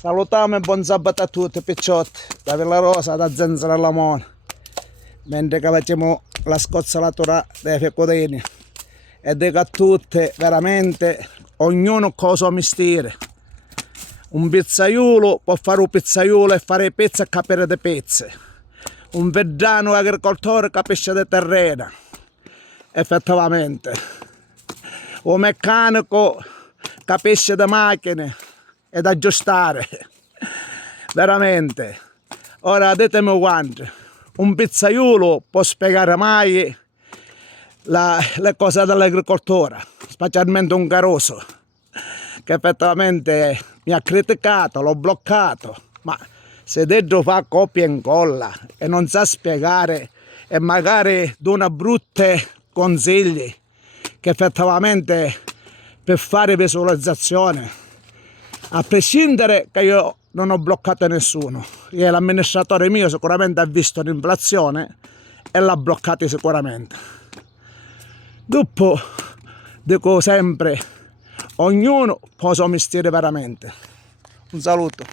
Salutiamo e buon sabato a tutti, picciotti, da Villa Rosa, da Zenzera Lamone, mentre che facciamo la scozzolatura dei fecodini. E dico a tutti, veramente, ognuno con il suo mestiere. Un pizzaiolo può fare un pizzaiolo e fare pizza e capire di pizze. Un vedrano agricoltore capisce di terreno, effettivamente. Un meccanico capisce di macchine ed aggiustare, veramente. Ora ditemi quanto, un pizzaiolo può spiegare mai le cose dell'agricoltura, specialmente un caroso, che effettivamente mi ha criticato, l'ho bloccato, ma se dentro fa copia e incolla e non sa spiegare e magari dona brutti consigli, che effettivamente per fare visualizzazione, a prescindere che io non ho bloccato nessuno, e l'amministratore mio sicuramente ha visto l'inflazione e l'ha bloccato sicuramente. Dopo dico sempre, ognuno può il suo mestiere veramente. Un saluto.